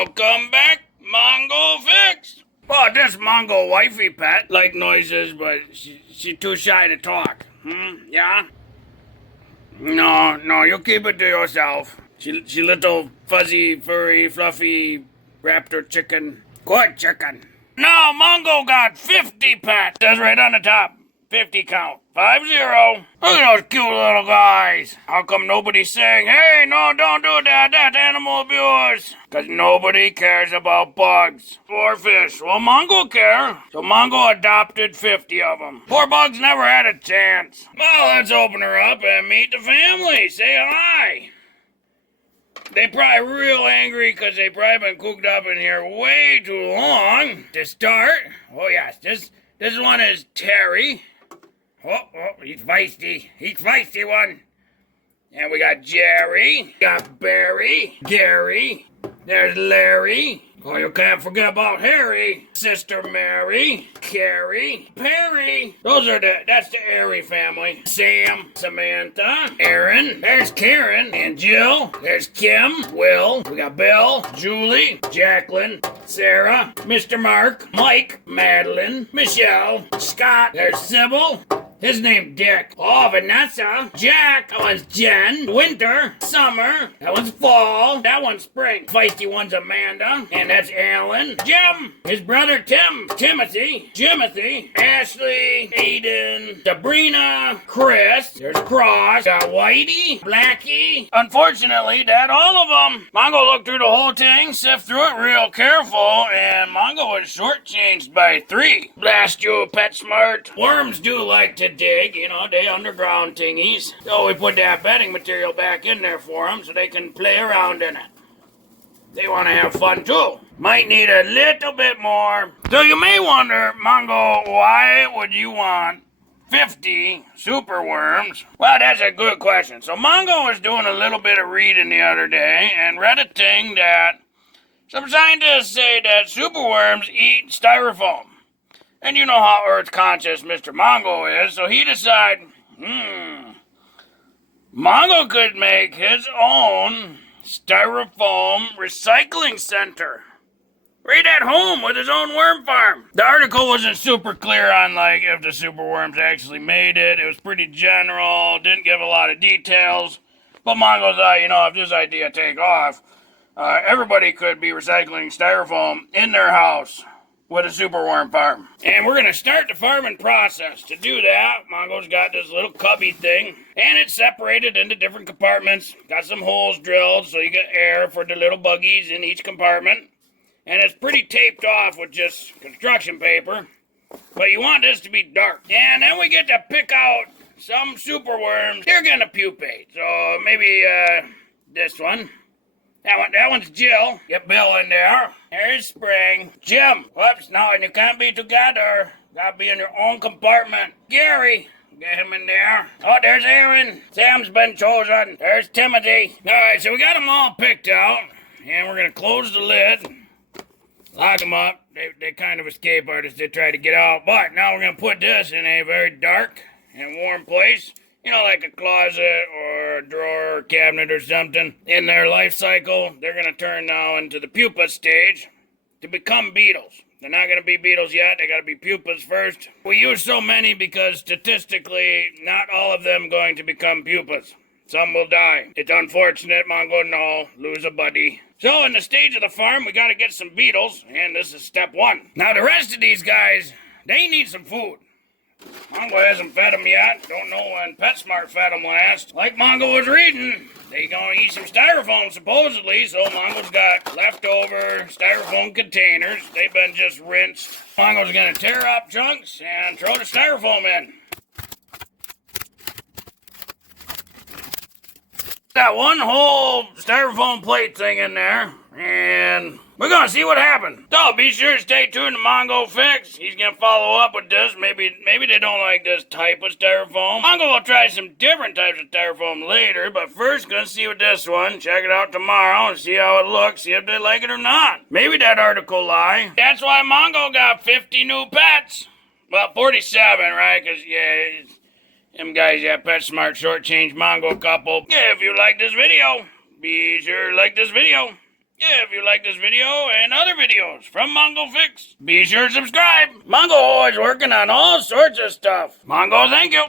Welcome back, Mongo Fix. Well, this Mongo wifey pet like noises, but she's too shy to talk. Yeah? No, you keep it to yourself. She little fuzzy, furry, fluffy raptor chicken. Good chicken. No, Mongo got 50 pets. That's right on the top. 50 count. 50. Look at those cute little guys. How come nobody's saying, hey, no, don't do that. That's animal abuse. Because nobody cares about bugs or fish. Well, Mongo care. So Mongo adopted 50 of them. Poor bugs never had a chance. Well, let's open her up and meet the family. Say hi. They probably real angry because they probably been cooped up in here way too long. To start, oh yes, this one is Terry. Oh, he's feisty. He's feisty one. And we got Jerry. Got Barry. Gary. There's Larry. Oh, you can't forget about Harry. Sister Mary. Carrie. Perry. That's the Airy family. Sam. Samantha. Aaron. There's Karen. And Jill. There's Kim. Will. We got Bill. Julie. Jacqueline. Sarah. Mr. Mark. Mike. Madeline. Michelle. Scott. There's Sybil. His name Dick. Oh, Vanessa. Jack. That one's Jen. Winter. Summer. That one's fall. That one's spring. Feisty one's Amanda. And that's Alan. Jim. His brother Tim. Timothy. Jimothy. Ashley. Aiden. Sabrina. Chris. There's Cross. Got Whitey. Blackie. Unfortunately, that all of them. Mongo looked through the whole thing, sift through it real careful, and Mongo was shortchanged by 3. Blast you, PetSmart. Worms do like to dig, they underground thingies. So we put that bedding material back in there for them so they can play around in it. They want to have fun too. Might need a little bit more. So you may wonder, Mongo, why would you want 50 super worms? Well, that's a good question. So Mongo was doing a little bit of reading the other day and read a thing that some scientists say that super worms eat styrofoam. And you know how Earth conscious Mr. Mongo is, so he decided, Mongo could make his own Styrofoam Recycling Center. Right at home with his own worm farm. The article wasn't super clear on, if the super worms actually made it. It was pretty general, didn't give a lot of details. But Mongo thought, if this idea take off, everybody could be recycling styrofoam in their house with a super worm farm. And we're gonna start the farming process. To do that, Mongo's got this little cubby thing, and it's separated into different compartments. Got some holes drilled so you get air for the little buggies in each compartment. And it's pretty taped off with just construction paper. But you want this to be dark. And then we get to pick out some super worms. They're gonna pupate. So maybe this one. That one's Jill. Get Bill in there. There's Spring. Jim. Whoops, no, and you can't be together. Gotta be in your own compartment. Gary. Get him in there. Oh, there's Aaron. Sam's been chosen. There's Timothy. Alright, so we got them all picked out. And we're gonna close the lid. Lock them up. They kind of escape artists. They try to get out. But now we're gonna put this in a very dark and warm place. Like a closet or a drawer or cabinet or something. In their life cycle, they're going to turn now into the pupa stage to become beetles. They're not going to be beetles yet. They got to be pupas first. We use so many because statistically, not all of them going to become pupas. Some will die. It's unfortunate, Mongo, no. Lose a buddy. So in the stage of the farm, we got to get some beetles, and this is step 1. Now the rest of these guys, they need some food. Mongo hasn't fed them yet. Don't know when PetSmart fed them last. Like Mongo was reading, they gonna eat some styrofoam supposedly, so Mongo's got leftover styrofoam containers. They've been just rinsed. Mongo's gonna tear up chunks and throw the styrofoam in. Got one whole styrofoam plate thing in there, and we're gonna see what happens. So be sure to stay tuned to Mongo Fix. He's gonna follow up with this. Maybe they don't like this type of styrofoam. Mongo will try some different types of styrofoam later, but first gonna see with this one. Check it out tomorrow and see how it looks. See if they like it or not. Maybe that article lie. That's why Mongo got 50 new pets. Well, 47, right? Because them guys at PetSmart shortchanged Mongo a couple. Yeah, if you like this video, be sure to like this video. If you like this video and other videos from Mongo Fix, be sure to subscribe. Mongo always working on all sorts of stuff. Mongo, thank you.